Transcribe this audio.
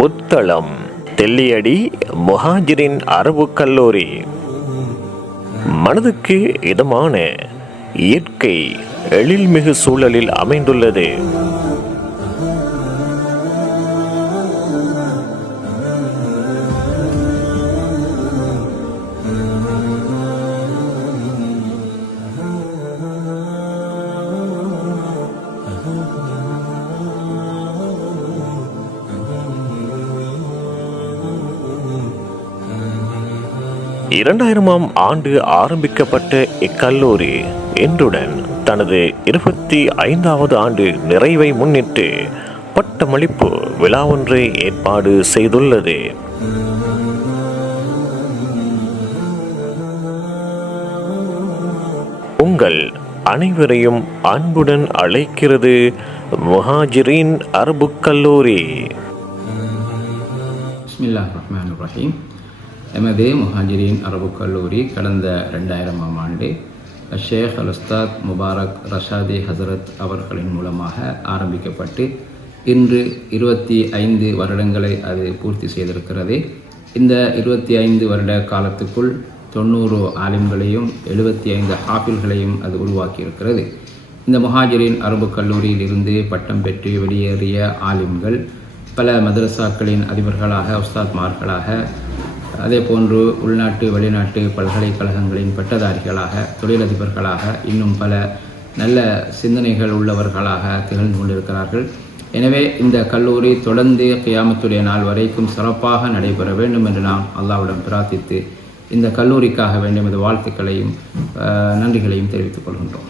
புத்தளம் தெல்லியடி முஹாஜிரின் அரபு கல்லூரி மனதுக்கு இதமான இயற்கை எழில்மிகு சூழலில் அமைந்துள்ளது. இரண்டாயிரமாம் ஆண்டு ஆரம்பிக்கப்பட்ட இக்கல்லூரி இன்றுடன் தனது 25வது ஆண்டு நிறைவை முன்னிட்டு பட்டமளிப்பு விழா ஒன்றை ஏற்பாடு செய்துள்ளது. உங்கள் அனைவரையும் அன்புடன் அழைக்கிறது முஹாஜிரின் அரபு கல்லூரி. பிஸ்மில்லாஹிர் ரஹ்மானிர் ரஹீம். எமது முஹாஜிரின் அரபு கல்லூரி கடந்த 2000ஆம் ஆண்டு ஷேக் அல் உஸ்தாத் முபாரக் ரஷாதி ஹசரத் அவர்களின் மூலமாக ஆரம்பிக்கப்பட்டு இன்று 25 வருடங்களை அது பூர்த்தி செய்திருக்கிறது. இந்த 25 வருட காலத்துக்குள் 90 ஆலிம்களையும் 75 ஹாஃபில்களையும் அது உருவாக்கியிருக்கிறது. இந்த முஹாஜிரின் அரபு கல்லூரியில் இருந்து பட்டம் பெற்று வெளியேறிய ஆலிம்கள் பல மதரசாக்களின் அதிபர்களாக, உஸ்தாத்மார்களாக, அதே போன்று உள்நாட்டு வெளிநாட்டு பல்கலைக்கழகங்களின் பட்டதாரிகளாக, தொழிலதிபர்களாக, இன்னும் பல நல்ல சிந்தனைகள் உள்ளவர்களாக திகழ்ந்து கொண்டிருக்கிறார்கள். எனவே இந்த கல்லூரி தொடர்ந்து கியாமத்துடைய நாள் வரைக்கும் சிறப்பாக நடைபெற வேண்டும் என்று நாம் அல்லாஹ்விடம் பிரார்த்தித்து இந்த கல்லூரிக்காக வேண்டிய வாழ்த்துக்களையும் நன்றிகளையும் தெரிவித்துக் கொள்கின்றோம்.